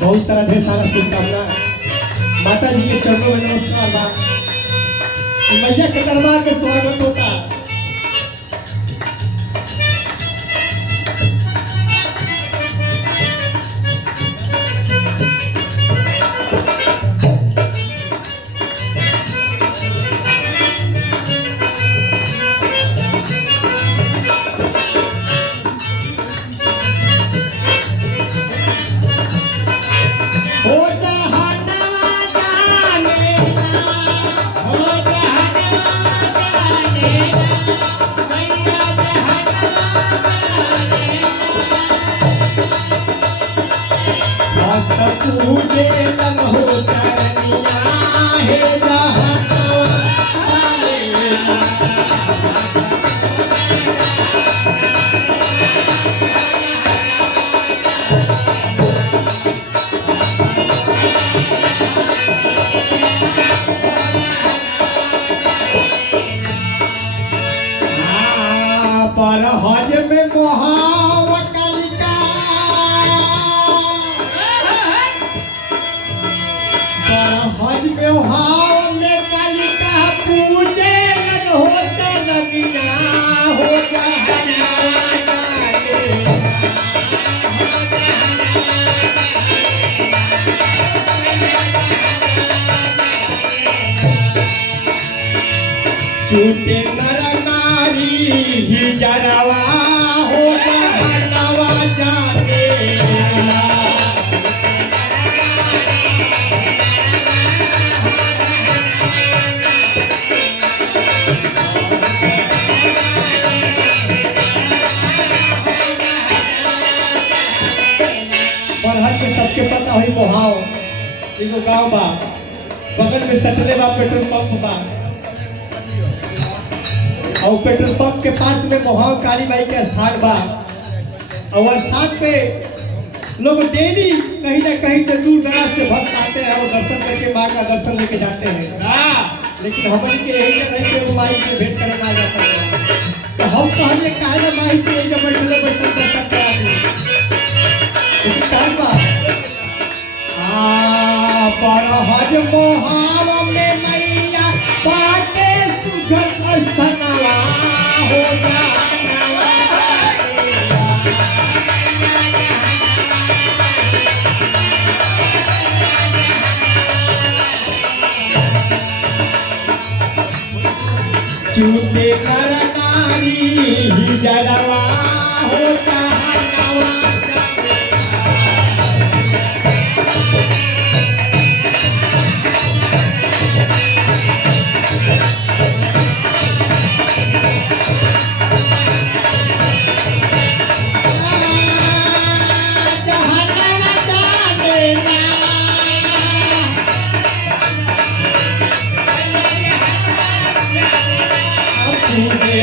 बहुत तरह ढेर सारा शुभकामना। माता जी के चरणों में नमस्कार बा। मैया के दरबार में स्वागत होता। पूजे तन हो चरनिया हे पर हज में मोहावकल का हज व्यवहार में कालिका पूजे हो चरनिया हो छूटे नर नारी जरवा हो जहनवा जाने सबके पता हुई मोहाव एगो गाँव बा, बगल में सटले बा पेट्रोल पंप बा और पेट्रोल पंप के पास में मोहाव काली माई के स्थान बा और स्थान पे लोग डेली कहीं ना कहीं से दूर दराज से भक्त आते हैं और दर्शन करके माँ का दर्शन लेके जाते हैं। लेकिन हमारी के यही नहीं के माई के भेंट करने आ जाता है तो हम कहने काहे माई के जब बैठले बैठल दर्शन करा दी। लेकिन काहे बा पर हज मोहाव में मैया पाटे सुझल स्थनवा हो चूते कर नारी जरवा हो पूजे